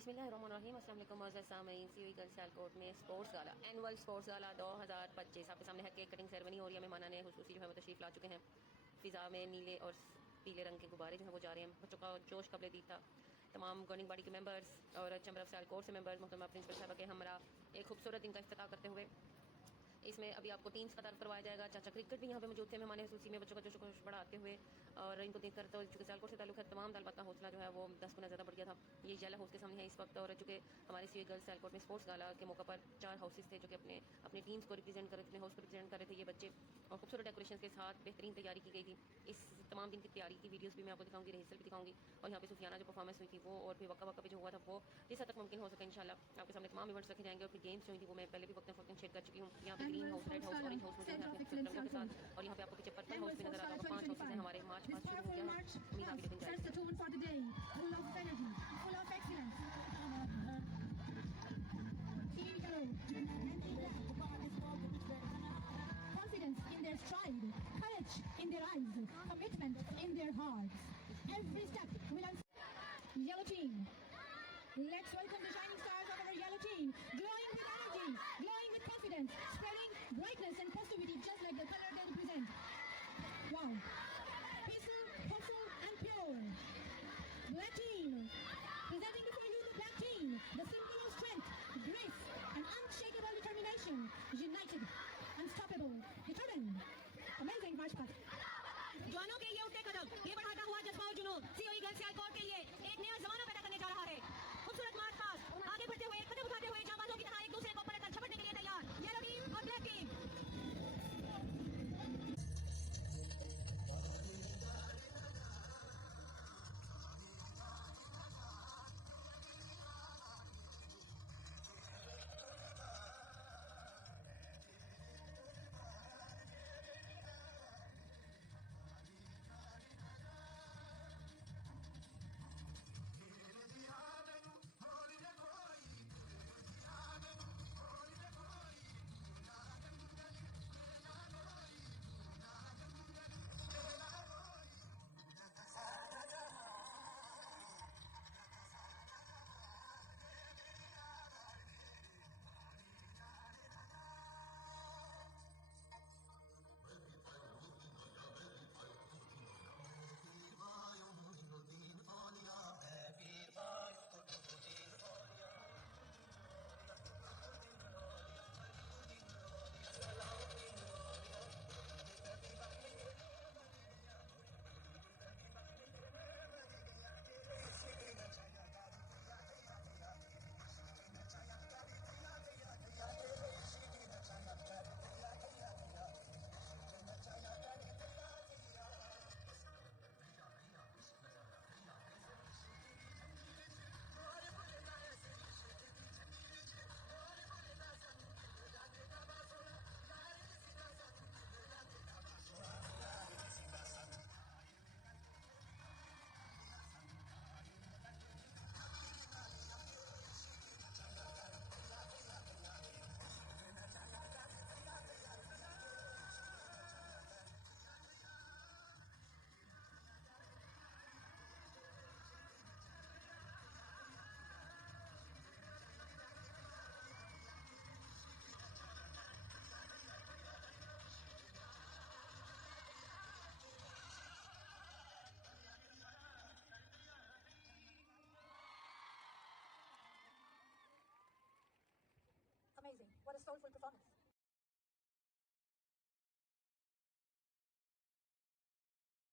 बिस्मिल्लाहिर्रहमानिर्रहीम। अस्सलाम वालेकुम मोअज़्ज़ज़ सामीन। COE गर्ल्स सियालकोट में स्पोर्ट्स गाला, एनुअल स्पोर्ट्स गाला 2025 आपके सामने है। केक कटिंग सेरेमनी हो रही है। मेहमानान खुसूसी जो है वो तशरीफ़ ला चुके हैं। फ़िज़ा में नीले और पीले रंग के गुब्बारे जो हैं वो जा रहे हैं। बच्चों का जोश कबले दी था। तमाम गवर्निंग बॉडी के मेंबर्स और चैम्बर ऑफ सियालकोट से मेंबर्स मोहतरमा प्रिंसिपल साहब के हमरा एक खूबसूरत दिन का इफ्तिताह करते हुए इसमें अभी आपको टीम्स का तारुफ करवाया जाएगा। चाचा क्रिकेट भी यहाँ पे मौजूद थे मेहमान हुसूसी में, बच्चों का जोश बढ़ाते हुए। और इनको देखकर तो चूँकि सियालकोट से ताल्लुक है, तमाम तालबात का हौसला जो है वो 10 गुना ज़्यादा बढ़ गया था। ये जेला हाउस के सामने है इस वक्त। और चूँकि हमारे COE गर्ल्स सियालकोट में स्पोर्ट्स गाला के मौके पर 4 हाउसेस थे जो कि अपने अपनी टीम्स को रिप्रेजेंट कर रहे थे, अपने हाउस को रिप्रेजेंट कर रहे थे ये बच्चे। और खूबसूरत डेकोरेशन के साथ बेहतरीन तैयारी की गई थी। इस तमाम दिन की तैयारी की वीडियोज़ भी मैं आपको दिखाऊंगी, रिहर्सल भी दिखाऊंगी। और यहाँ पे सुफियाना जो परफॉर्मेंस हुई थी वो, और फिर वक्का वक्का पे जो हुआ था वो जिस हद तक मुमकिन हो सके इंशाल्लाह आपके सामने तमाम इवेंट्स रखे जाएंगे। और फिर गेम्स जो हुई थी वो मैं पहले भी वक्त शेयर कर चुकी हूँ। यहाँ पे green house, red house, orange house मौजूद है अपने रंगों के साथ। और यहाँ पे आपको पीछे पर्पल हाउस भी नजर आता होगा। 5 हाउसेज हैं हमारे। मार्च पास शुरू हो गया है। उम्मीद है दिन sets the tone for the day, full of energy, full of excellence. Here we go. Confidence in their stride, courage in their eyes, commitment in their hearts. Every step will yellow team. Let's welcome the shining stars of our yellow team, glowing with energy, glowing with confidence, spreading brightness and positivity just like the color they represent. Wow. Peaceful, hopeful and pure. Black team. Presenting before you the black team, the symbol of strength, grace and unshakable determination. United, unstoppable, determined. Amazing march past. जवानों के ये उठते कदम, ये बढ़ाता हुआ जज्बा और जुनून COE गर्ल्स सियालकोट के लिए एक नया जमाना पैदा करने जा रहा है। खूबसूरत मार्च पास्ट आगे बढ़ते हुए, कदम उठाते हुए जाबाजों की तरह एक दूसरे को पलटकर झपटने के लिए तैयार। येलो टीम और black team. Amazing. What a soulful performance.